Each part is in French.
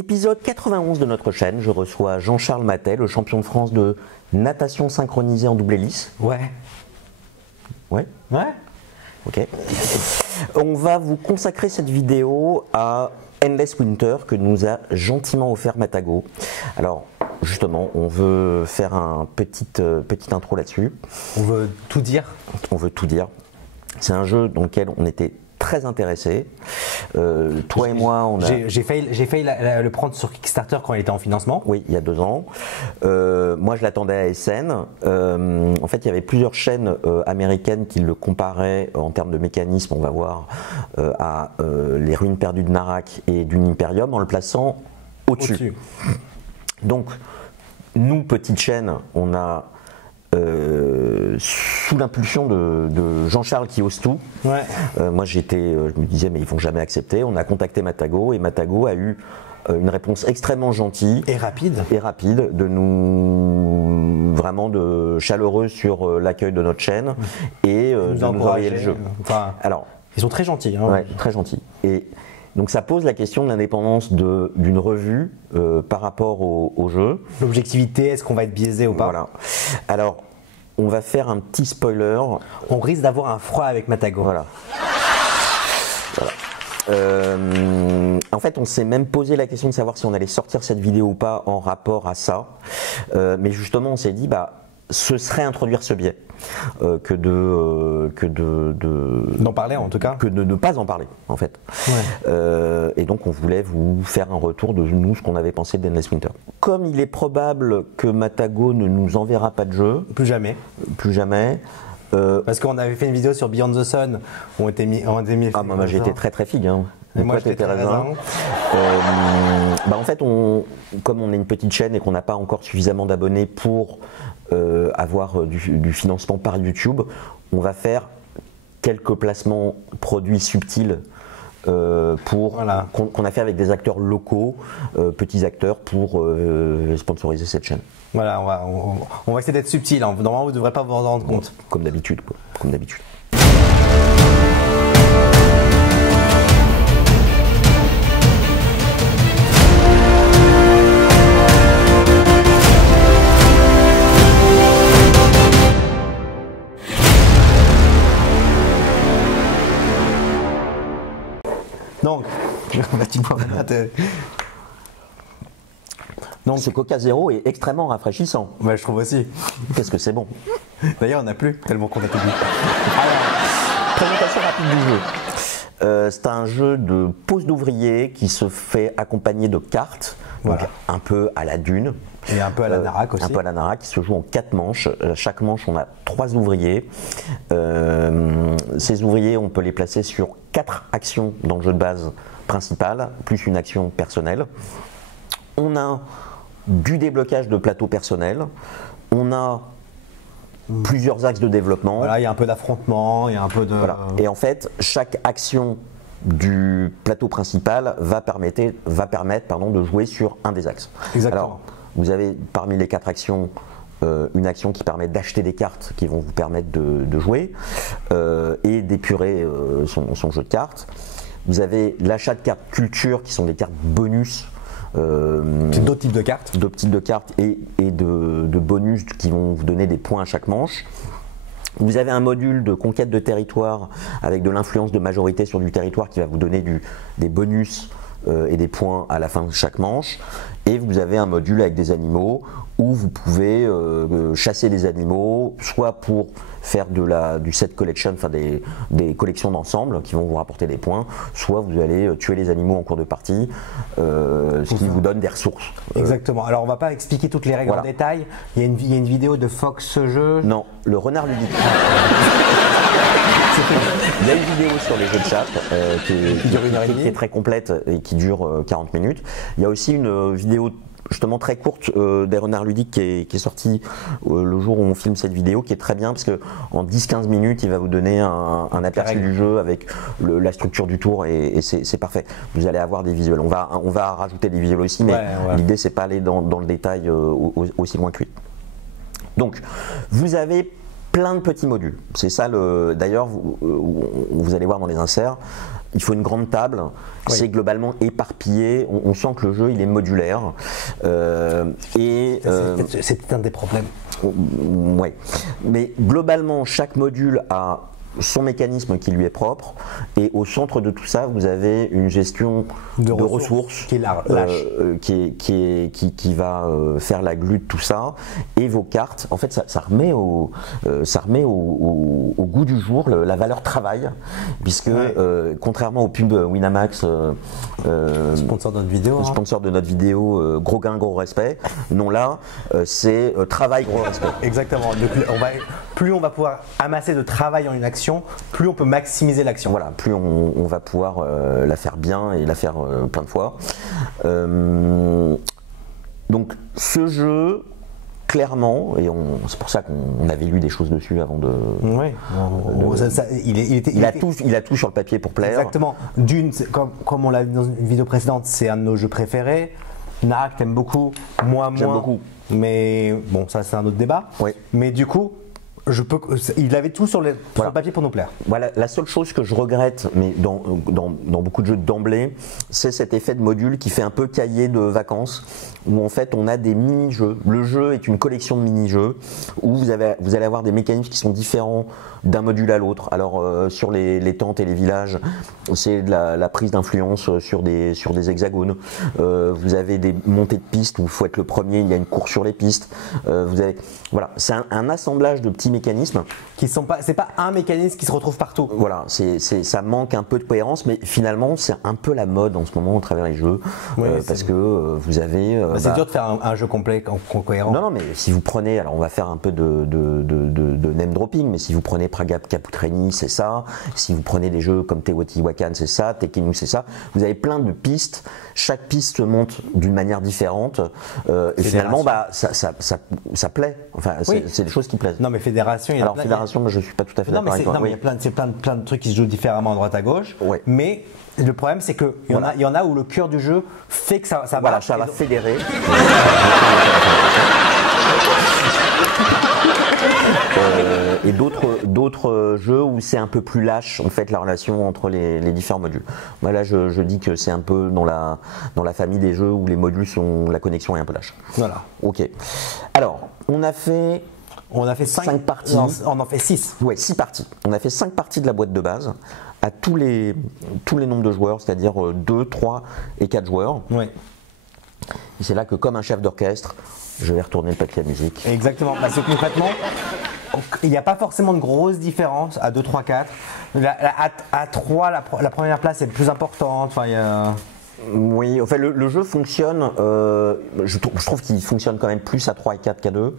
Épisode 91 de notre chaîne, je reçois Jean-Charles Matet, le champion de France de natation synchronisée en double hélice. Ouais. Ouais. Ouais. Ok. On va vous consacrer cette vidéo à Endless Winter que nous a gentiment offert Matago. Alors, justement, on veut faire un petite intro là-dessus. On veut tout dire. On veut tout dire. C'est un jeu dans lequel on était très intéressés. Toi et moi, on a... J'ai failli le prendre sur Kickstarter quand il était en financement. Oui, il y a 2 ans. Moi, je l'attendais à SN. En fait, il y avait plusieurs chaînes américaines qui le comparaient en termes de mécanisme, on va voir, à Les Ruines perdues de Narak et d'une Imperium, en le plaçant au-dessus. Donc, nous, petite chaîne, on a... sous l'impulsion de Jean-Charles qui ose tout. Ouais. Moi je me disais mais ils vont jamais accepter. On a contacté Matago et Matago a eu une réponse extrêmement gentille et rapide de nous vraiment chaleureuse sur l'accueil de notre chaîne et de nous envoyer le jeu. Enfin, alors ils sont très gentils. Hein. Ouais, très gentils. Et donc ça pose la question de l'indépendance d'une revue par rapport au jeu. L'objectivité, est-ce qu'on va être biaisé ou pas? Voilà. Alors, on va faire un petit spoiler. On risque d'avoir un froid avec Matago. Voilà. Voilà. En fait, on s'est même posé la question de savoir si on allait sortir cette vidéo ou pas en rapport à ça. Mais justement, on s'est dit, ce serait introduire ce biais que d'en parler en tout cas, que de ne pas en parler en fait. Ouais. Et donc on voulait vous faire un retour de nous ce qu'on avait pensé d'Endless Winter. Comme il est probable que Matago ne nous enverra pas de jeu, plus jamais. Parce qu'on avait fait une vidéo sur Beyond the Sun où on était mis. Ah moi j'étais très figue. Hein. Et moi j'étais raisin. En fait, comme on est une petite chaîne et qu'on n'a pas encore suffisamment d'abonnés pour avoir du financement par YouTube, on va faire quelques placements produits subtils qu'on a fait avec des acteurs locaux, petits acteurs pour sponsoriser cette chaîne. Voilà, on va essayer d'être subtil. Hein. Normalement, vous ne devrez pas vous en rendre compte. Comme d'habitude, quoi. Comme d'habitude. Donc, ce Coca Zéro est extrêmement rafraîchissant. Ouais, je trouve aussi. Qu'est-ce que c'est bon. D'ailleurs, on n'a plus tellement qu'on a tout dit. Alors, présentation rapide du jeu. C'est un jeu de pose d'ouvrier qui se fait accompagner de cartes, voilà. Donc un peu à la Dune. Et un peu à la Narak aussi. Un peu à la Narak, qui se joue en 4 manches. Chaque manche, on a 3 ouvriers. Ces ouvriers, on peut les placer sur 4 actions dans le jeu de base principal, plus une action personnelle. On a du déblocage de plateaux personnels. On a plusieurs axes de développement. Voilà, il y a un peu d'affrontement, il y a un peu de... Voilà. Et en fait, chaque action du plateau principal va permettre de jouer sur un des axes. Exactement. Alors, vous avez parmi les 4 actions une action qui permet d'acheter des cartes qui vont vous permettre de jouer et d'épurer son jeu de cartes. Vous avez l'achat de cartes culture qui sont des cartes bonus. C'est d'autres types de cartes. D'autres types de cartes et de bonus qui vont vous donner des points à chaque manche. Vous avez un module de conquête de territoire avec de l'influence de majorité sur du territoire qui va vous donner des bonus et des points à la fin de chaque manche. Et vous avez un module avec des animaux où vous pouvez chasser des animaux, soit pour faire du set collection, enfin des collections d'ensemble qui vont vous rapporter des points, soit vous allez tuer les animaux en cours de partie, ce qui vous donne des ressources. Exactement. Alors on va pas expliquer toutes les règles en détail. Il y a une vidéo de Fox ce jeu. Non, le renard ludique. Il y a une vidéo sur les jeux de chat qui est très complète et qui dure 40 minutes. Il y a aussi une vidéo justement très courte des renards ludiques qui est sortie le jour où on filme cette vidéo, qui est très bien parce que en 10-15 minutes il va vous donner un aperçu du jeu avec la structure du tour et c'est parfait. Vous allez avoir des visuels. On va rajouter des visuels aussi, mais l'idée c'est pas aller dans le détail aussi loin que lui. Donc vous avez plein de petits modules. C'est ça d'ailleurs, vous allez voir dans les inserts, il faut une grande table, Oui. c'est globalement éparpillé, on sent que le jeu il est modulaire. C'est peut-être un des problèmes. Ouais. Mais globalement, chaque module a son mécanisme qui lui est propre, et au centre de tout ça, vous avez une gestion de ressources qui est lâche. qui va faire la glue de tout ça, et vos cartes, en fait, ça remet au goût du jour la valeur travail, puisque contrairement au pub Winamax, Sponsor de notre vidéo. sponsor de notre vidéo, gros gain, gros respect, non là, c'est travail, gros respect. Exactement. Donc, plus on va pouvoir amasser de travail en une action, plus on peut maximiser l'action. Voilà, plus on va pouvoir la faire bien et la faire plein de fois. Donc ce jeu, clairement, et c'est pour ça qu'on avait lu des choses dessus avant de... Oui, il a tout sur le papier pour plaire. Exactement. Dune, comme on l'a vu dans une vidéo précédente, c'est un de nos jeux préférés. Narak, t'aimes beaucoup, moi J'aime moins. beaucoup. Mais bon, ça c'est un autre débat. Oui. Mais du coup, il avait tout sur le papier pour nous plaire. Voilà, la seule chose que je regrette, mais dans beaucoup de jeux d'emblée, c'est cet effet de module qui fait un peu cahier de vacances, où en fait on a des mini-jeux. Le jeu est une collection de mini-jeux, où vous allez avoir des mécanismes qui sont différents d'un module à l'autre. Alors sur les tentes et les villages, c'est de la prise d'influence sur des hexagones. Vous avez des montées de pistes où il faut être le premier, il y a une course sur les pistes. Voilà, c'est un assemblage de petits mécanismes qui sont pas, c'est pas un mécanisme qui se retrouve partout. Voilà, ça manque un peu de cohérence, mais finalement c'est un peu la mode en ce moment à travers les jeux, parce que vous avez. C'est dur de faire un jeu complet cohérent. Non, mais si vous prenez, alors on va faire un peu de name dropping, mais si vous prenez Praga Caputreni, c'est ça. Si vous prenez des jeux comme Teotihuacan, c'est ça. Tekkenu, c'est ça. Vous avez plein de pistes. Chaque piste se monte d'une manière différente, et finalement, ça plaît. Enfin, c'est des choses qui plaisent. Non, mais Fédération, alors Fédération, je suis pas tout à fait d'accord avec toi. Non, mais il y a plein de trucs qui se jouent différemment à droite à gauche. Ouais. Mais le problème, c'est qu'il y en a où le cœur du jeu fait que ça voilà, marche. ça va fédérer. Et d'autres jeux où c'est un peu plus lâche en fait la relation entre les différents modules. Moi là je dis que c'est un peu dans la famille des jeux où les modules la connexion est un peu lâche. Voilà. Ok. Alors on a fait 5 parties. Non, on en fait 6. Ouais, 6 parties. On a fait 5 parties de la boîte de base à tous les nombres de joueurs, c'est-à-dire 2, 3 et 4 joueurs. Oui. Et c'est là que comme un chef d'orchestre, je vais retourner le papier à musique. Exactement. Parce que concrètement, il n'y a pas forcément de grosses différences à 2, 3, 4. À 3, la première place est plus importante. Enfin, Oui, en fait, le jeu fonctionne, je trouve qu'il fonctionne quand même plus à 3 et 4 qu'à 2,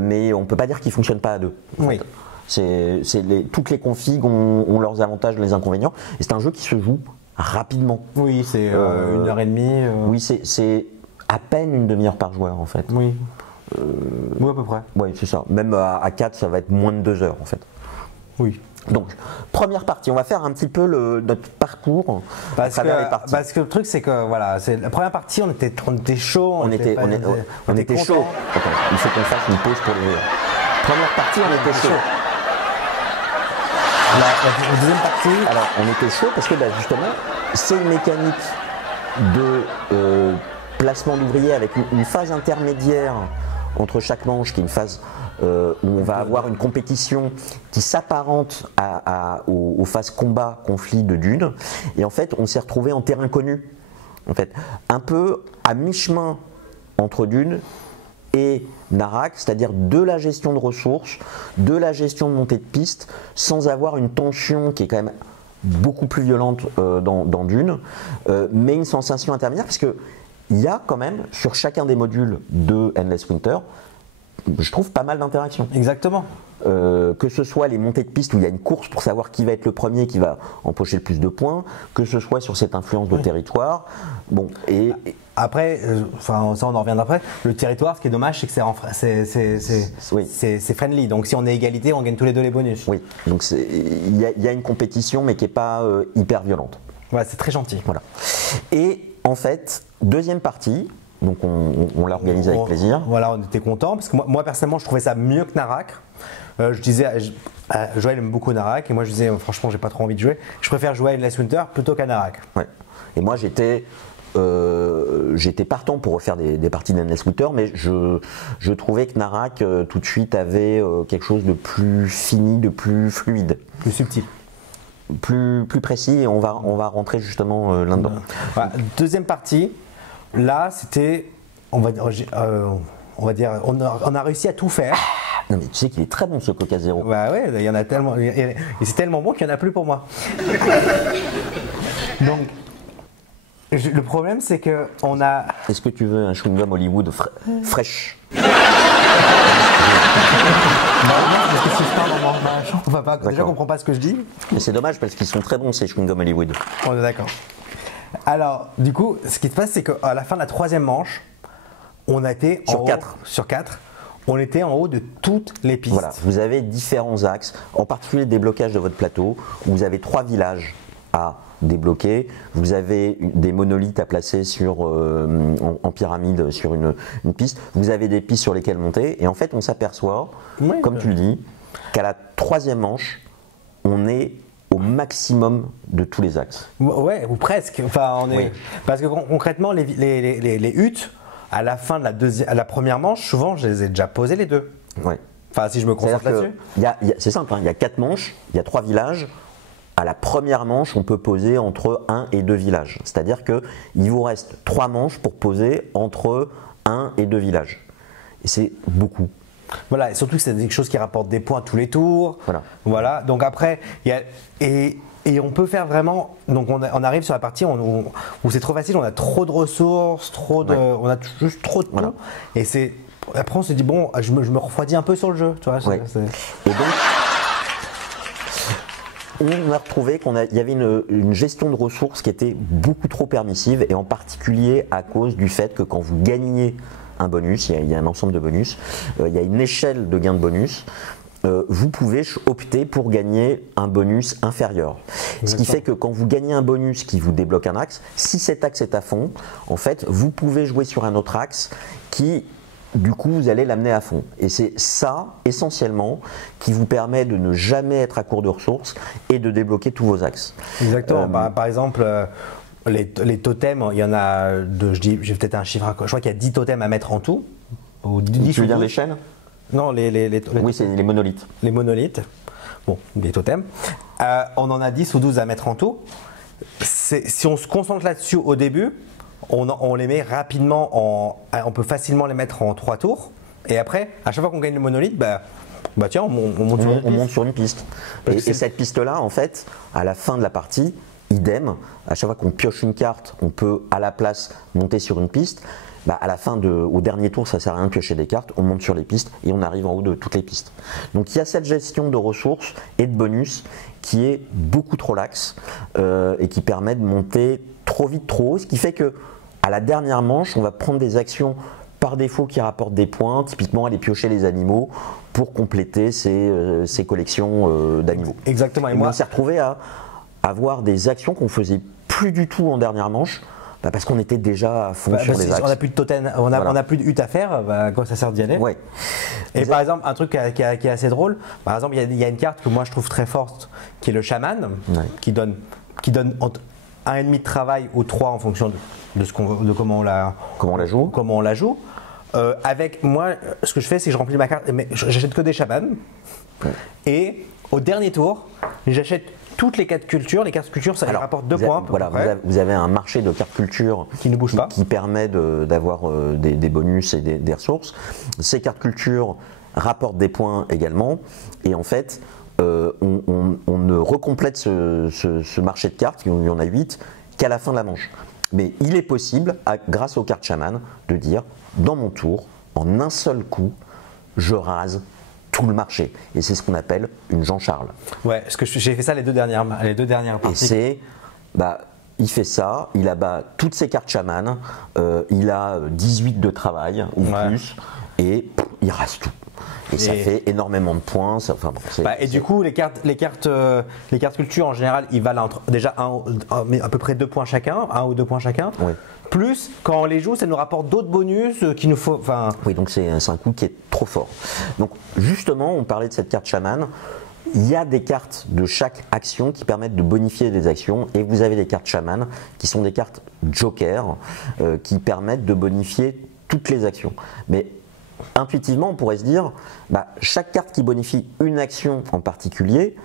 mais on ne peut pas dire qu'il ne fonctionne pas à 2. Oui. Toutes les configs ont leurs avantages et les inconvénients, et c'est un jeu qui se joue rapidement. Oui, c'est 1h30. Oui, c'est à peine une demi-heure par joueur en fait. Oui. Oui, à peu près. Oui, c'est ça. Même à 4, ça va être moins de 2 heures en fait. Oui. Donc, première partie, on va faire un petit peu notre parcours à travers les parties. Parce que le truc, c'est que voilà, la première partie, on était chaud. On était chaud. Attends, il faut qu'on fasse une pause pour les joueurs. Première partie, on était chaud. La deuxième partie. Alors, on était chaud parce que justement, c'est une mécanique de placement d'ouvriers avec une phase intermédiaire entre chaque manche, qui est une phase où on va avoir une compétition qui s'apparente aux phases combat, conflit de Dune. Et en fait, on s'est retrouvé en terrain connu. En fait, un peu à mi-chemin entre Dune et Narak, c'est-à-dire de la gestion de ressources, de la gestion de montée de piste, sans avoir une tension qui est quand même beaucoup plus violente dans Dune, mais une sensation intermédiaire, parce que il y a quand même, sur chacun des modules de Endless Winter, je trouve pas mal d'interactions. Exactement. Que ce soit les montées de piste où il y a une course pour savoir qui va être le premier, qui va empocher le plus de points, que ce soit sur cette influence de territoire. Bon, et après, enfin ça on en revient après. Le territoire, ce qui est dommage, c'est que c'est friendly. Donc si on est égalité, on gagne tous les deux les bonus. Oui. Donc il y a une compétition, mais qui n'est pas hyper violente. Ouais, c'est très gentil. Voilà. Et en fait, deuxième partie. Donc on l'a organisé avec plaisir. Voilà, on était content parce que moi personnellement je trouvais ça mieux que Narak. Je disais Joël aime beaucoup Narak et moi je disais franchement j'ai pas trop envie de jouer. Je préfère jouer à Endless Winter plutôt qu'à Narak. Ouais. Et moi j'étais partant pour refaire des parties d'Endless Winter, mais je trouvais que Narak tout de suite avait quelque chose de plus fini, de plus fluide. Plus subtil. Plus précis, et on va rentrer justement là-dedans. Voilà. Deuxième partie, là c'était, on a réussi à tout faire. Non mais tu sais qu'il est très bon ce Coca Zéro. Bah ouais, il y en a tellement, et c'est tellement bon qu'il n'y en a plus pour moi. Donc, le problème c'est que on a... Est-ce que tu veux un chewing-gum Hollywood fraîche? Parce que si je parle en mangeant, on va pas, déjà on comprend pas ce que je dis. Mais c'est dommage parce qu'ils sont très bons ces chewing-gum Hollywood. On est d'accord. Alors, du coup, ce qui se passe, c'est qu'à la fin de la troisième manche, on a été sur 4. On était en haut de toutes les pistes. Voilà, vous avez différents axes, en particulier le déblocage de votre plateau, où vous avez 3 villages à débloquer. Vous avez des monolithes à placer en pyramide sur une piste. Vous avez des pistes sur lesquelles monter. Et en fait, on s'aperçoit, comme tu le dis, qu'à la troisième manche, on est au maximum de tous les axes. Ouais, ou presque. Enfin, parce que concrètement, les huttes, à la fin de la première manche, souvent, je les ai déjà posées les deux. Ouais. Enfin, si je me concentre là-dessus. C'est simple, hein, il y a 4 manches, il y a 3 villages. À la première manche, on peut poser entre 1 et 2 villages. C'est-à-dire qu'il vous reste 3 manches pour poser entre 1 et 2 villages. Et c'est beaucoup. Voilà, et surtout que c'est des choses qui rapportent des points tous les tours. Voilà. Donc après, et on peut faire vraiment. Donc on arrive sur la partie où c'est trop facile, on a trop de ressources, on a juste trop de tout. Et après on se dit bon, je me refroidis un peu sur le jeu. Tu vois, Et donc, on a retrouvé qu'il y avait une gestion de ressources qui était beaucoup trop permissive, et en particulier à cause du fait que quand vous gagnez un bonus, il y a un ensemble de bonus, il y a une échelle de gain de bonus, vous pouvez opter pour gagner un bonus inférieur. Ce qui fait que quand vous gagnez un bonus qui vous débloque un axe, si cet axe est à fond, en fait, vous pouvez jouer sur un autre axe qui, du coup, vous allez l'amener à fond. Et c'est ça, essentiellement, qui vous permet de ne jamais être à court de ressources et de débloquer tous vos axes. Exactement. Par exemple, les totems, il y en a, j'ai peut-être un chiffre, je crois qu'il y a 10 totems à mettre en tout. Tu veux dire les chaînes? Non, oui, c'est les monolithes. Les monolithes, bon, les totems. On en a 10 ou 12 à mettre en tout. Si on se concentre là-dessus au début, on les met rapidement, on peut facilement les mettre en 3 tours. Et après, à chaque fois qu'on gagne le monolithe, tiens, on monte sur une piste. Et cette piste-là, en fait, à la fin de la partie, idem, à chaque fois qu'on pioche une carte, on peut à la place monter sur une piste. À la fin, au dernier tour, ça ne sert à rien de piocher des cartes, on monte sur les pistes et on arrive en haut de toutes les pistes. Donc il y a cette gestion de ressources et de bonus qui est beaucoup trop laxe et qui permet de monter trop vite, trop haut, ce qui fait que à la dernière manche, on va prendre des actions par défaut qui rapportent des points, typiquement aller piocher les animaux pour compléter ces collections d'animaux. Exactement. Et on s'est retrouvé à avoir des actions qu'on faisait plus du tout en dernière manche. Parce qu'on était déjà à fond sur les axes. On n'a plus de totem, on a plus de hutte à faire, quoi ça sert d'y aller. Ouais. Et par exemple, un truc qui est assez drôle, par exemple, il y a une carte que moi je trouve très forte, qui est le chaman, qui donne entre 1,5 de travail ou 3 en fonction de comment on la joue. Avec moi, ce que je fais, c'est que je remplis ma carte, mais j'achète que des chamans. Et au dernier tour, j'achète toutes les cartes culture. Les cartes culture, ça rapporte 2 points. Voilà, vous avez un marché de cartes culture qui ne bouge pas, qui permet d'avoir des bonus et des ressources. Ces cartes culture rapportent des points également. Et en fait, on ne recomplète ce marché de cartes, il y en a 8, qu'à la fin de la manche. Mais il est possible, grâce aux cartes chaman, de dire, dans mon tour, en un seul coup, je rase tout le marché. Et c'est ce qu'on appelle une Jean-Charles. Ouais, parce que j'ai fait ça les deux dernières parties. Et il fait ça, il abat toutes ses cartes chaman, il a 18 de travail ou plus, et il rase tout. Et ça fait énormément de points. Du coup, les cartes culture en général, ils valent déjà à peu près 2 points chacun, 1 ou 2 points chacun. Oui. Plus, quand on les joue, ça nous rapporte d'autres bonus qu'il nous faut. Oui, donc c'est un coup qui est trop fort. Donc justement, on parlait de cette carte chaman. il y a des cartes de chaque action qui permettent de bonifier des actions et vous avez des cartes chaman qui sont des cartes joker qui permettent de bonifier toutes les actions. Mais intuitivement, on pourrait se dire, chaque carte qui bonifie une action en particulier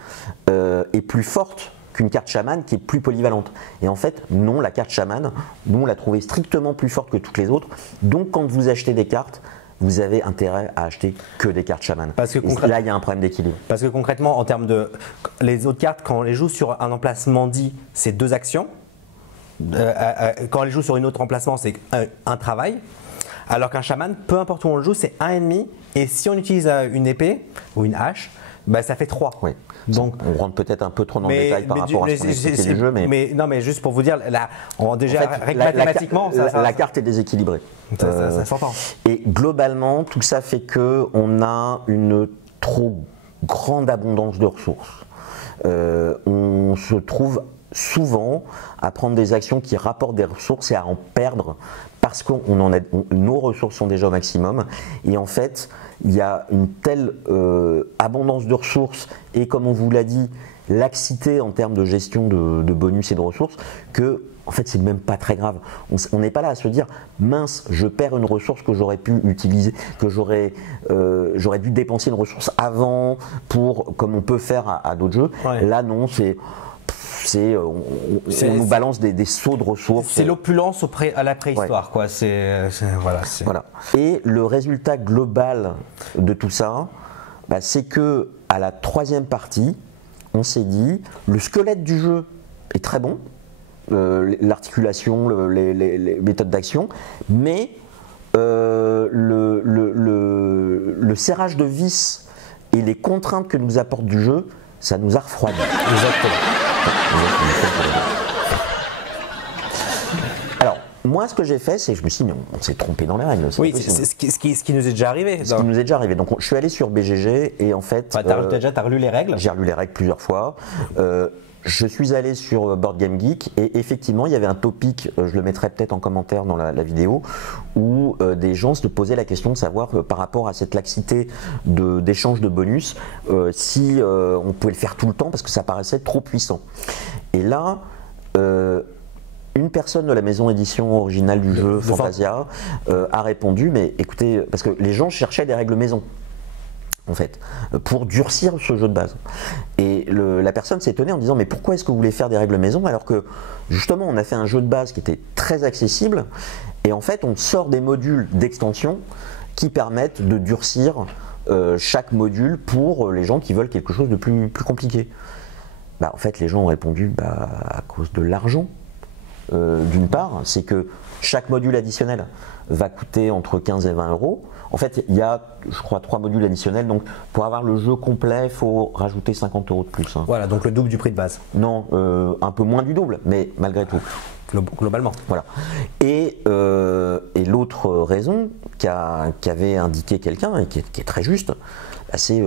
est plus forte qu'une carte chaman qui est plus polyvalente. Et en fait, non, la carte chaman, nous on l'a trouvée strictement plus forte que toutes les autres. Donc quand vous achetez des cartes, vous avez intérêt à acheter que des cartes chaman. Parce que là, il y a un problème d'équilibre. Parce que concrètement, en termes de… Les autres cartes, quand on les joue sur un emplacement dit, c'est 2 actions. Quand on les joue sur une autre emplacement, c'est un travail. Alors qu'un chaman, peu importe où on le joue, c'est 1,5. Et si on utilise une épée ou une hache, ça fait 3. Oui. Donc, on rentre peut-être un peu trop dans le détail par rapport à ce qu'on expliquait du jeu. Mais juste pour vous dire, là, mathématiquement… La carte est déséquilibrée. Ça s'entend. Et globalement, tout ça fait qu'on a une trop grande abondance de ressources. On se trouve souvent à prendre des actions qui rapportent des ressources et à en perdre parce que nos ressources sont déjà au maximum. Et en fait, il y a une telle abondance de ressources et, comme on vous l'a dit, laxité en termes de gestion de bonus et de ressources que, en fait, c'est même pas très grave. On n'est pas là à se dire mince, je perds une ressource que j'aurais pu utiliser, que j'aurais dû dépenser une ressource avant pour, comme on peut faire à d'autres jeux. Ouais. Là, non, on nous balance des sauts de ressources. C'est l'opulence à la préhistoire, quoi. Voilà. Et le résultat global de tout ça, c'est que à la 3e partie, on s'est dit le squelette du jeu est très bon, l'articulation, les méthodes d'action, mais le serrage de vis et les contraintes que nous apporte du jeu, ça nous a refroidi. Exactement. Alors, moi, ce que j'ai fait, c'est que je me suis dit, mais on s'est trompé dans les règles. Oui, c'est ce qui nous est déjà arrivé. Ce qui nous est déjà arrivé. Donc, je suis allé sur BGG et en fait… t'as relu les règles ? J'ai relu les règles plusieurs fois. Je suis allé sur Board Game Geek et effectivement, il y avait un topic, je le mettrai peut-être en commentaire dans la vidéo, où des gens se posaient la question de savoir par rapport à cette laxité d'échange de bonus, si on pouvait le faire tout le temps parce que ça paraissait trop puissant. Et là, une personne de la maison édition originale du jeu, Fantasia, a répondu, mais écoutez, parce que les gens cherchaient des règles maison, en fait, pour durcir ce jeu de base. Et la personne s'est étonnée en disant mais pourquoi est-ce que vous voulez faire des règles maison alors que justement on a fait un jeu de base qui était très accessible et en fait on sort des modules d'extension qui permettent de durcir chaque module pour les gens qui veulent quelque chose de plus compliqué. En fait les gens ont répondu à cause de l'argent. D'une part, c'est que chaque module additionnel va coûter entre 15 et 20 euros. En fait, il y a, je crois, 3 modules additionnels. Donc, pour avoir le jeu complet, il faut rajouter 50 euros de plus. Voilà, donc le double du prix de base. Non, un peu moins du double, mais malgré tout. Globalement. Voilà. Et l'autre raison qu'avait indiqué quelqu'un, et qui est très juste, c'est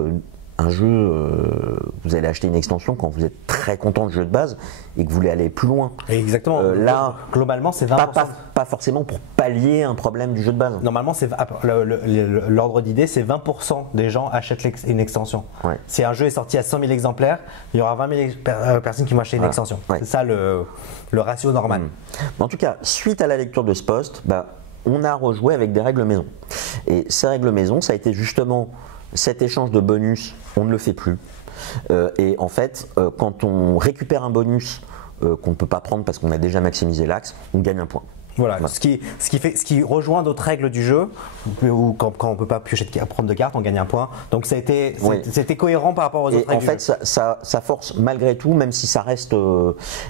un jeu, vous allez acheter une extension quand vous êtes très content du jeu de base et que vous voulez aller plus loin. Exactement. Là, globalement, c'est 20%. Pas forcément pour pallier un problème du jeu de base. Normalement, l'ordre d'idée, c'est 20% des gens achètent une extension. Ouais. Si un jeu est sorti à 100 000 exemplaires, il y aura 20 000 personnes qui vont acheter une extension. Ouais. C'est ça le ratio normal. En tout cas, suite à la lecture de ce post, on a rejoué avec des règles maison. Et ces règles maison, ça a été justement cet échange de bonus, on ne le fait plus. Et en fait, quand on récupère un bonus qu'on ne peut pas prendre parce qu'on a déjà maximisé l'axe, on gagne un point. Voilà, ce qui rejoint d'autres règles du jeu, où quand on ne peut pas prendre de cartes, on gagne un point. Donc c'était cohérent par rapport aux autres règles. En fait, ça force malgré tout, même si ça reste,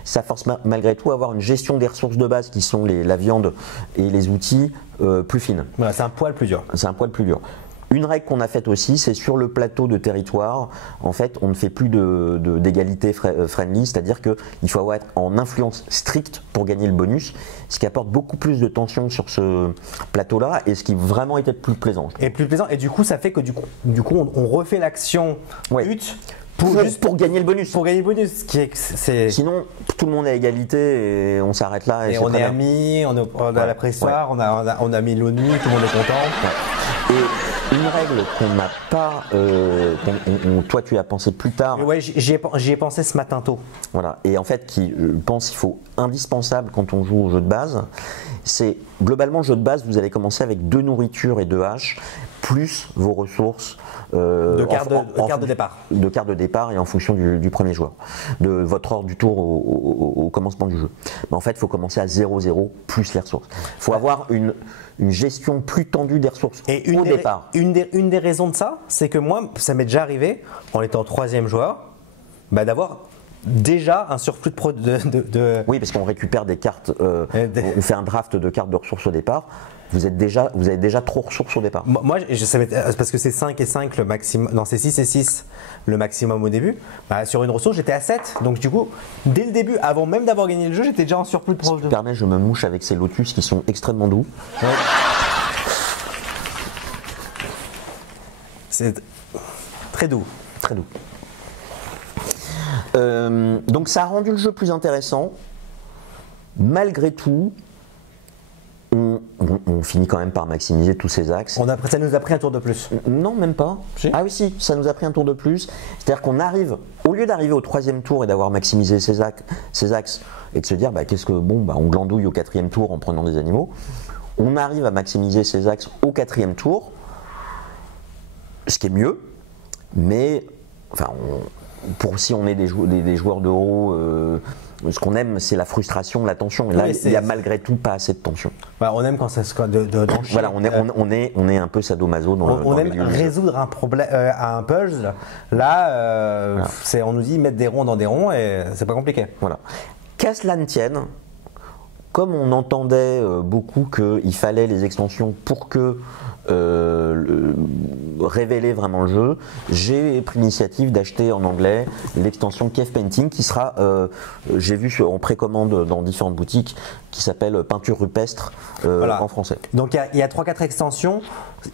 ça force malgré tout à avoir une gestion des ressources de base qui sont la viande et les outils plus fines. Voilà, c'est un poil plus dur. C'est un poil plus dur. Une règle qu'on a faite aussi, c'est sur le plateau de territoire, en fait, on ne fait plus d'égalité friendly, c'est-à-dire qu'il faut être en influence stricte pour gagner le bonus, ce qui apporte beaucoup plus de tension sur ce plateau-là et ce qui vraiment était plus plaisant. Et du coup, ça fait que du coup, on refait l'action hutte. Juste pour gagner le bonus. Pour gagner le bonus. Sinon, tout le monde est à égalité et on s'arrête là. Et on est amis, on a la préhistoire, on a mis l'ONU, tout le monde est content. Ouais. une règle qu'on n'a pas, toi tu as pensé plus tard. Ouais, j'y ai pensé ce matin tôt. Voilà, et en fait, je pense qu'il faut indispensable quand on joue au jeu de base, c'est globalement le jeu de base, vous allez commencer avec 2 nourritures et 2 haches, plus vos ressources. De carte de départ. De carte de départ et en fonction du premier joueur, de votre ordre du tour au commencement du jeu. Mais en fait, il faut commencer à 0-0 plus les ressources. Il faut avoir une gestion plus tendue des ressources au départ. Une des raisons de ça, c'est que moi, ça m'est déjà arrivé, en étant 3e joueur, d'avoir déjà un surplus de... Oui, parce qu'on récupère des cartes, on fait un draft de cartes de ressources au départ. Vous avez déjà trop de ressources au départ. Moi, parce que c'est 5 et 5 le maximum, non c'est 6 et 6 le maximum au début, sur une ressource j'étais à 7, donc du coup, dès le début, avant même d'avoir gagné le jeu, j'étais déjà en surplus de... Si tu permets, je me mouche avec ces lotus qui sont extrêmement doux. Ouais. C'est très doux. Très doux. Donc ça a rendu le jeu plus intéressant. Malgré tout, on finit quand même par maximiser tous ces axes. Ça nous a pris un tour de plus. Non, même pas. Si. Ah oui, si, ça nous a pris un tour de plus. C'est-à-dire qu'on arrive, au lieu d'arriver au 3e tour et d'avoir maximisé ces axes et de se dire, on glandouille au 4e tour en prenant des animaux, on arrive à maximiser ces axes au 4e tour, ce qui est mieux, mais si on est des joueurs de haut, ce qu'on aime, c'est la frustration, la tension. Et là, il n'y a malgré tout pas assez de tension. Voilà, on aime quand ça se voilà, on est un peu sadomaso dans on aime résoudre un problème, un puzzle. Là, voilà. On nous dit mettre des ronds dans des ronds et c'est pas compliqué. Voilà. Qu'à cela ne tienne, comme on entendait beaucoup qu'il fallait les extensions pour que révéler vraiment le jeu, j'ai pris l'initiative d'acheter en anglais l'extension Cave Painting qui sera, j'ai vu en précommande dans différentes boutiques, qui s'appelle Peinture rupestre en français. Donc il y a 3-4 extensions.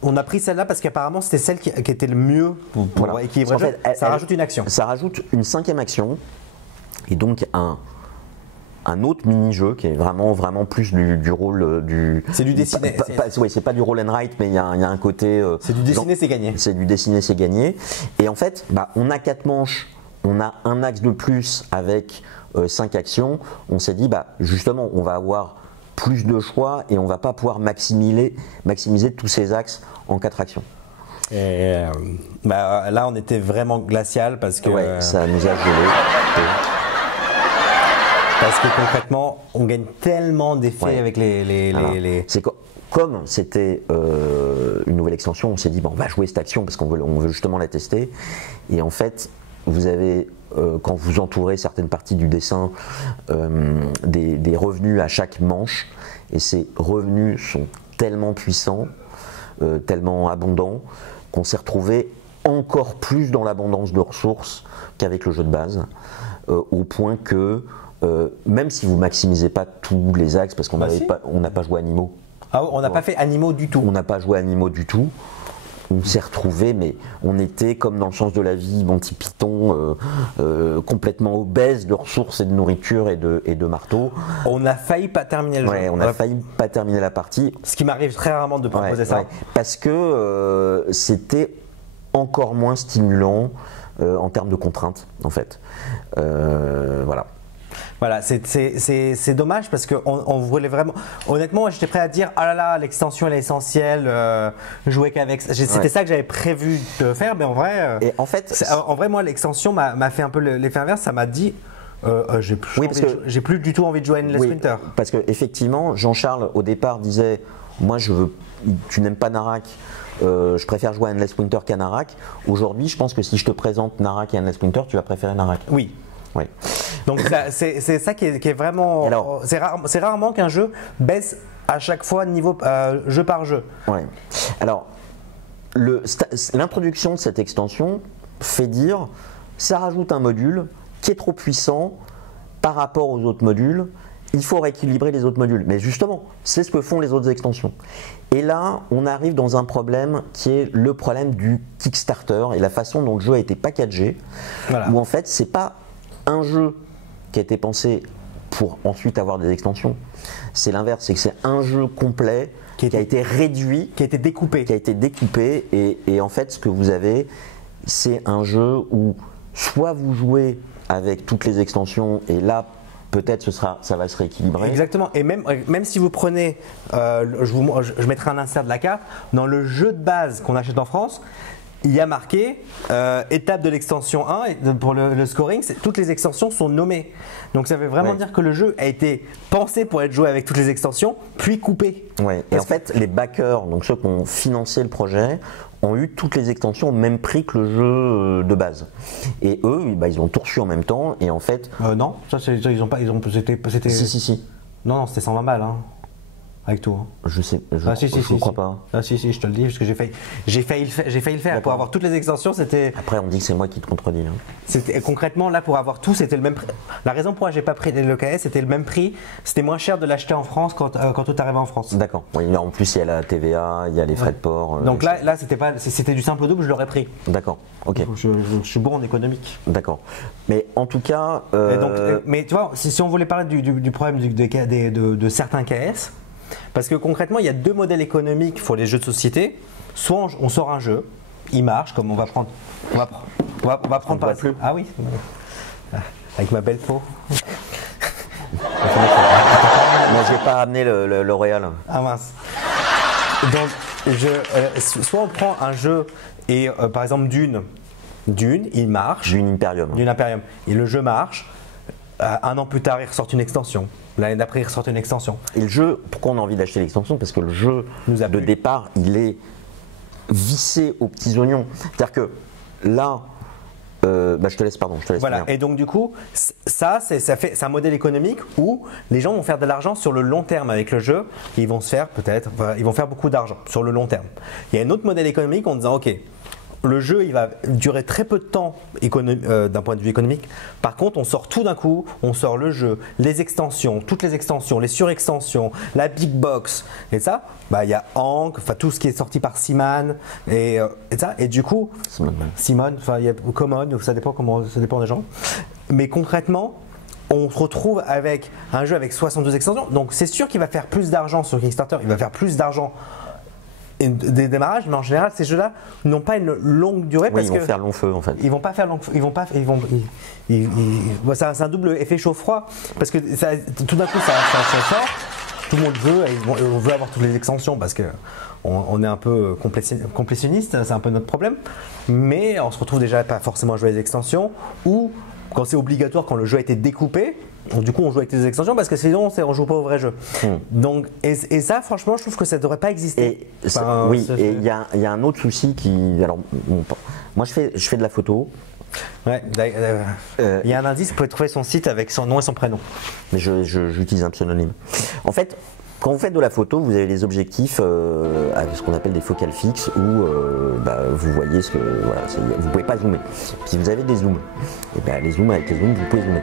On a pris celle-là parce qu'apparemment c'était celle qui était le mieux pour équilibrer le jeu. Ça rajoute une action. Ça rajoute une 5e action et donc un autre mini-jeu qui est vraiment plus du rôle du... C'est du dessiné. Oui, c'est pas du roll and write, mais il y a un côté... c'est du dessiné, c'est gagné. C'est du dessiné, c'est gagné. Et en fait, on a 4 manches, on a un axe de plus avec 5 actions. On s'est dit, justement, on va avoir plus de choix et on va pas pouvoir maximiser tous ces axes en 4 actions. Et là, on était vraiment glacial parce que... Ouais, ça nous a gelé. Parce que concrètement, on gagne tellement d'effets avec les... C'est comme c'était une nouvelle extension, on s'est dit on va jouer cette action parce qu'on veut justement la tester. Et en fait, vous avez, quand vous entourez certaines parties du dessin, des revenus à chaque manche. Et ces revenus sont tellement puissants, tellement abondants, qu'on s'est retrouvé encore plus dans l'abondance de ressources qu'avec le jeu de base, au point que même si vous maximisez pas tous les axes, parce qu'on n'a pas joué animaux. Ah, on n'a pas fait animaux du tout. On n'a pas joué animaux du tout. On s'est retrouvé, mais on était comme dans le sens de la vie, Monty Python, complètement obèse de ressources et de nourriture et de marteaux. On a failli pas terminer le jeu. On a failli pas terminer la partie. Ce qui m'arrive très rarement de proposer ça. Parce que c'était encore moins stimulant en termes de contraintes, en fait. Voilà. Voilà, c'est dommage parce qu'on voulait vraiment. Honnêtement, j'étais prêt à dire ah là là, l'extension elle est essentielle, jouer qu'avec. C'était ça que j'avais prévu de faire, mais en vrai. Et en fait, moi, l'extension m'a fait un peu l'effet inverse. Ça m'a dit. J'ai plus du tout envie de jouer à Endless Winter. Parce que effectivement, Jean-Charles au départ disait moi tu n'aimes pas Narak. Je préfère jouer à Endless Winter qu'à Narak. Aujourd'hui, je pense que si je te présente Narak et Endless Winter, tu vas préférer Narak. Oui. Oui. Donc c'est ça qui est vraiment. C'est rarement qu'un jeu baisse à chaque fois niveau jeu par jeu. Ouais. Alors l'introduction de cette extension fait dire ça rajoute un module qui est trop puissant par rapport aux autres modules. Il faut rééquilibrer les autres modules. Mais justement, c'est ce que font les autres extensions. Et là, on arrive dans un problème qui est le problème du Kickstarter et la façon dont le jeu a été packagé. Voilà. Où en fait, c'est pas un jeu qui a été pensé pour ensuite avoir des extensions. C'est l'inverse, c'est que c'est un jeu complet qui a été réduit, qui a été découpé. Et en fait, ce que vous avez, c'est un jeu où soit vous jouez avec toutes les extensions et là, peut-être ça va se rééquilibrer. Exactement. Et même si vous prenez, je mettrai un insert de la carte, dans le jeu de base qu'on achète en France, il y a marqué étape de l'extension 1 et pour le scoring, toutes les extensions sont nommées. Donc ça veut vraiment dire que le jeu a été pensé pour être joué avec toutes les extensions, puis coupé. Ouais. Et en fait, les backers, donc ceux qui ont financé le projet, ont eu toutes les extensions au même prix que le jeu de base. Et eux, ils ont tout reçu en même temps. Et en fait, non, ils ont pas, c'était. Si. Non, c'était 120 balles. Hein. Avec tout. Hein. Je crois pas. Ah si, je te le dis, parce que j'ai failli le faire. Pour avoir toutes les extensions, c'était. Après, on dit que c'est moi qui te contredis. Hein. C'était concrètement là pour avoir tout, c'était le même prix. La raison pour laquelle j'ai pas pris le KS, c'était le même prix. C'était moins cher de l'acheter en France quand tout arrivait en France. D'accord. Oui, en plus, il y a la TVA, il y a les frais de port. Donc là, c'était du simple double, je l'aurais pris. D'accord. Ok. Je suis bon en économique. D'accord. Mais en tout cas. Mais tu vois, si on voulait parler du problème de certains KS. Parce que concrètement, il y a deux modèles économiques pour les jeux de société. Soit on sort un jeu, il marche, comme on va prendre par plus. Ah oui, avec ma belle peau. Moi, j'ai pas amené le L'Oréal. Ah mince. Donc, soit on prend un jeu et par exemple Dune, il marche. Dune Imperium. Et le jeu marche. Un an plus tard, il ressort une extension. L'année d'après, il ressort une extension. Et le jeu, pourquoi on a envie d'acheter l'extension? Parce que le jeu de départ, il est vissé aux petits oignons. C'est-à-dire que là, je te laisse voilà. Et donc du coup, c'est un modèle économique où les gens vont faire de l'argent sur le long terme avec le jeu. Et ils vont faire beaucoup d'argent sur le long terme. Il y a un autre modèle économique en disant, ok, le jeu, il va durer très peu de temps d'un point de vue économique. Par contre, on sort tout d'un coup, on sort le jeu, les extensions, toutes les extensions, les surextensions, la big box. Et ça, il y a Ankh, tout ce qui est sorti par Simon et ça. Et du coup, Simon, il y a Common, ça dépend des gens. Mais concrètement, on se retrouve avec un jeu avec 72 extensions. Donc c'est sûr qu'il va faire plus d'argent sur Kickstarter, il va faire plus d'argent des démarrages, mais en général ces jeux-là n'ont pas une longue durée parce ils vont faire long feu en fait. Ils vont pas faire long feu, c'est un double effet chaud-froid parce que tout d'un coup ça sort, tout le monde veut, on veut avoir toutes les extensions parce que on est un peu complétionniste, c'est un peu notre problème, mais on se retrouve déjà pas forcément à jouer les extensions ou quand c'est obligatoire, quand le jeu a été découpé. Donc, du coup, on joue avec les extensions parce que sinon, on joue pas au vrai jeu. Donc, et ça, franchement, je trouve que ça ne devrait pas exister. Et il y a un autre souci qui. Alors, moi, je fais de la photo. Ouais, il y a un indice, vous pouvez trouver son site avec son nom et son prénom. Mais j'utilise un pseudonyme. En fait, quand vous faites de la photo, vous avez les objectifs avec ce qu'on appelle des focales fixes où vous voyez ce que. Voilà, vous ne pouvez pas zoomer. Si vous avez des zooms, et les zooms avec les zooms, vous pouvez zoomer.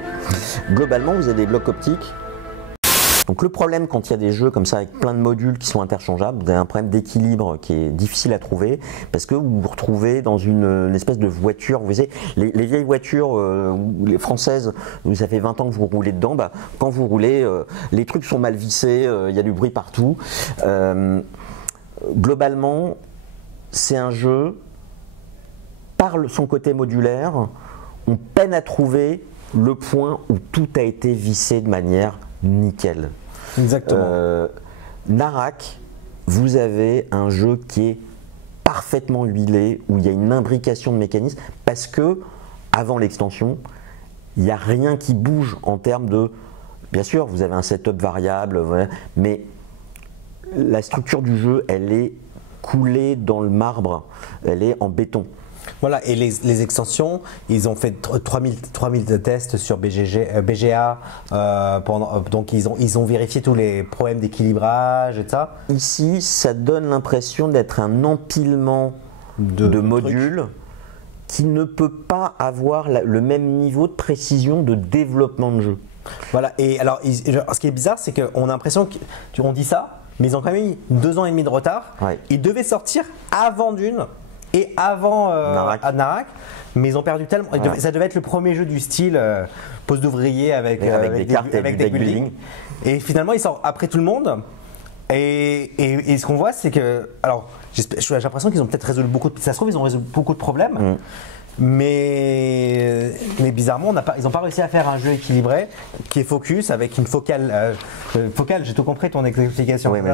Globalement, vous avez des blocs optiques. Donc le problème quand il y a des jeux comme ça avec plein de modules qui sont interchangeables, vous avez un problème d'équilibre qui est difficile à trouver parce que vous vous retrouvez dans une espèce de voiture, vous savez, les vieilles voitures les françaises, ça fait 20 ans que vous roulez dedans, quand vous roulez, les trucs sont mal vissés, il y a du bruit partout. Globalement, c'est un jeu, par son côté modulaire, on peine à trouver le point où tout a été vissé de manière nickel. Exactement. Narak, vous avez un jeu qui est parfaitement huilé, où il y a une imbrication de mécanismes, parce que avant l'extension, il n'y a rien qui bouge en termes de. Bien sûr, vous avez un setup variable, mais la structure du jeu, elle est coulée dans le marbre, elle est en béton. Voilà, et les extensions, ils ont fait 3000 tests sur BGA, donc ils ont vérifié tous les problèmes d'équilibrage et ça. Ici, ça donne l'impression d'être un empilement de modules qui ne peut pas avoir le même niveau de précision de développement de jeu. Voilà, et alors ce qui est bizarre, c'est qu'on a l'impression qu'on dit ça, mais ils ont quand même eu 2 ans et demi de retard. Ouais. Ils devaient sortir avant Dune. et avant Narak. à Narak. Mais ils ont perdu tellement. Voilà. Ça devait être le premier jeu du style pose d'ouvrier avec des cartes et avec du deck deck building. building. Et finalement, ils sortent après tout le monde. Et ce qu'on voit, c'est que. Alors, j'ai l'impression qu'ils ont peut-être résolu beaucoup de. Ça se trouve, ils ont résolu beaucoup de problèmes. Mais bizarrement, ils n'ont pas réussi à faire un jeu équilibré qui est focus avec une focale. Focale, j'ai tout compris ton explication. Oui, mais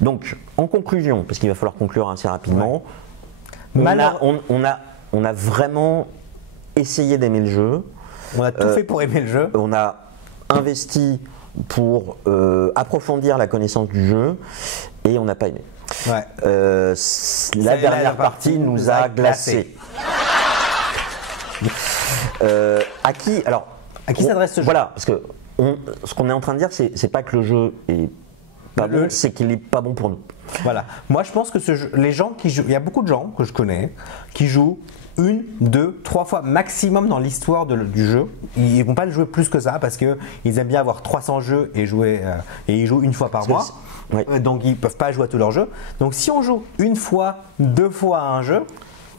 donc, en conclusion, parce qu'il va falloir conclure assez rapidement, on a vraiment essayé d'aimer le jeu. On a tout fait pour aimer le jeu. On a investi pour approfondir la connaissance du jeu et on n'a pas aimé. Ouais. La dernière partie nous a glacés. À qui s'adresse ce jeu? Voilà, parce que ce qu'on est en train de dire, c'est pas que le jeu est pas bon, c'est qu'il est pas bon pour nous. Voilà. Moi, je pense que ce jeu, les gens qui jouent, il y a beaucoup de gens que je connais qui jouent 1, 2, 3 fois maximum dans l'histoire du jeu. Ils ne vont pas le jouer plus que ça parce qu'ils aiment bien avoir 300 jeux et ils jouent une fois par mois. Oui. Donc ils ne peuvent pas jouer à tous leurs jeux. Donc si on joue une fois, 2 fois à un jeu,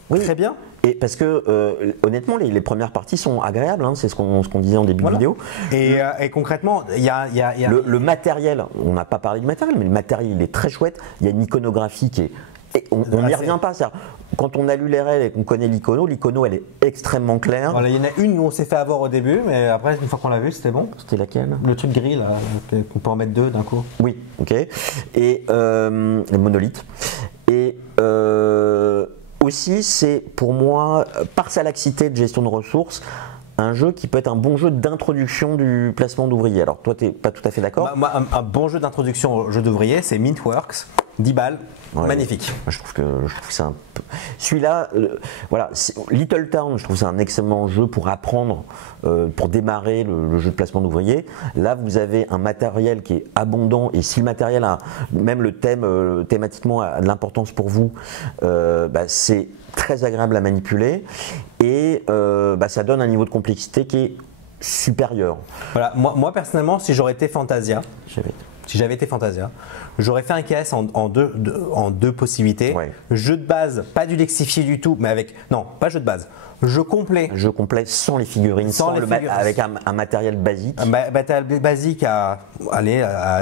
très bien. Et parce que honnêtement, les premières parties sont agréables, hein, c'est ce qu'on disait en début de vidéo. Et concrètement, il y a le matériel, on n'a pas parlé du matériel, mais le matériel il est très chouette. Il y a une iconographie qui est. Et on n'y revient pas. Quand on a lu les règles et qu'on connaît l'icono elle est extrêmement claire. Voilà, il y en a une où on s'est fait avoir au début, mais après, une fois qu'on l'a vu, c'était bon. C'était laquelle? Le truc gris, là, qu'on peut en mettre 2 d'un coup. Oui, ok. Et le monolithe. Et aussi, c'est pour moi, par sa laxité de gestion de ressources, un jeu qui peut être un bon jeu d'introduction du placement d'ouvriers. Alors toi, tu n'es pas tout à fait d'accord? Moi, un bon jeu d'introduction au jeu d'ouvrier, c'est Mintworks, 10 balles, magnifique. Moi, je trouve que c'est un peu... Celui-là, voilà, Little Town, je trouve que c'est un excellent jeu pour apprendre, pour démarrer le jeu de placement d'ouvriers. Là, vous avez un matériel qui est abondant et si le matériel a, même le thème, thématiquement a de l'importance pour vous, c'est très agréable à manipuler et ça donne un niveau de complexité qui est supérieur. Voilà, moi personnellement, si j'aurais été Fantasia, j'aurais fait un KS en deux possibilités. Ouais. Jeu de base, pas du lexifié du tout, mais avec. Non, pas jeu de base. Jeu complet. Jeu complet sans les figurines, avec un matériel basique. Un matériel basique à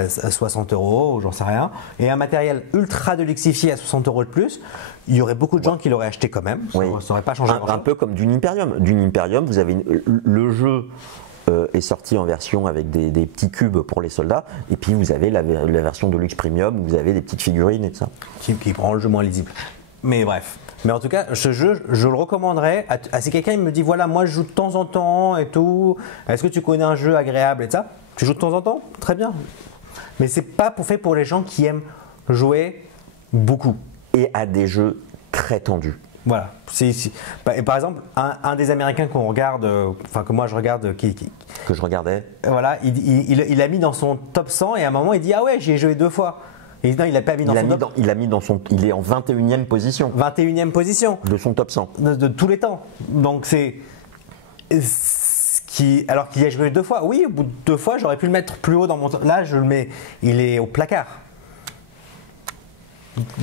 60 €, j'en sais rien. Et un matériel ultra déluxifié à 60 € de plus. Il y aurait beaucoup de gens qui l'auraient acheté quand même. Oui. Ça n'aurait pas changé un peu comme Dune Imperium. Dune Imperium, vous avez le jeu est sorti en version avec des petits cubes pour les soldats. Et puis vous avez la version Deluxe Premium où vous avez des petites figurines et tout ça. Qui rend le jeu moins lisible. Mais bref. Mais en tout cas, ce jeu, je le recommanderais à si quelqu'un me dit voilà, moi je joue de temps en temps et tout. Est-ce que tu connais un jeu agréable et ça? Tu joues de temps en temps? Très bien. Mais c'est pas fait pour les gens qui aiment jouer beaucoup. Et à des jeux très tendus. Voilà. Et par exemple, un des Américains qu'on regarde, que moi je regarde, que je regardais. Voilà, il l'a mis dans son top 100 et à un moment il dit ah ouais, j'y ai joué 2 fois. Et non, il l'a pas mis dans son top. Il est en 21e position. 21e position. De son top 100. De tous les temps. Donc c'est. Alors qu'il y a joué 2 fois. Oui, au bout de 2 fois, j'aurais pu le mettre plus haut dans mon top. Là, je le mets. Il est au placard.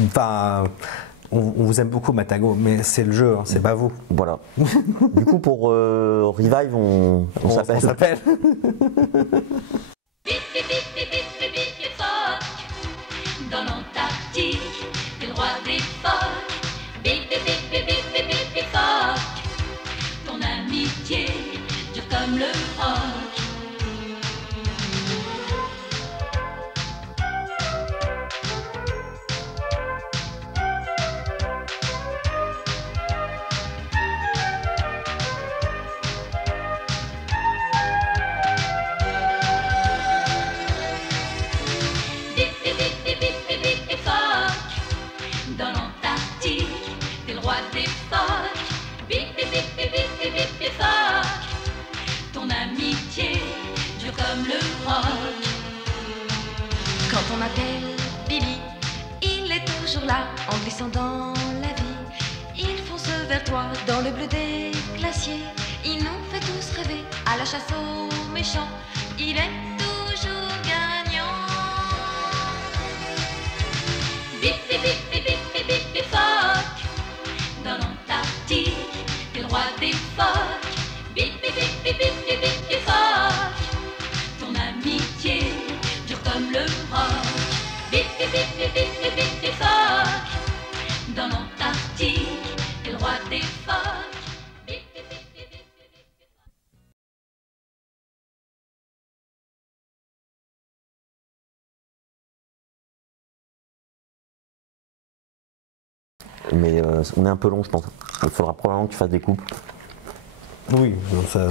Enfin. On vous aime beaucoup, Matago, mais c'est le jeu, hein, c'est pas vous. Voilà. Du coup, pour Revive, on s'appelle. Dans l'Antarctique, t'es le roi des phoques. Bip, bip, bip, bip, bip, bip, bip, bip, phoque. Ton amitié dure comme le roc. Quand on appelle Bibi, il est toujours là, en glissant dans la vie. Il fonce vers toi dans le bleu des glaciers. Il nous fait tous rêver à la chasse aux méchants. Il est toujours gagnant. Bip, bip, bip, bip, bip, bip, bip, bip, mais on est un peu long, je pense. Il faudra probablement que tu fasses des coupes. Oui, donc ça.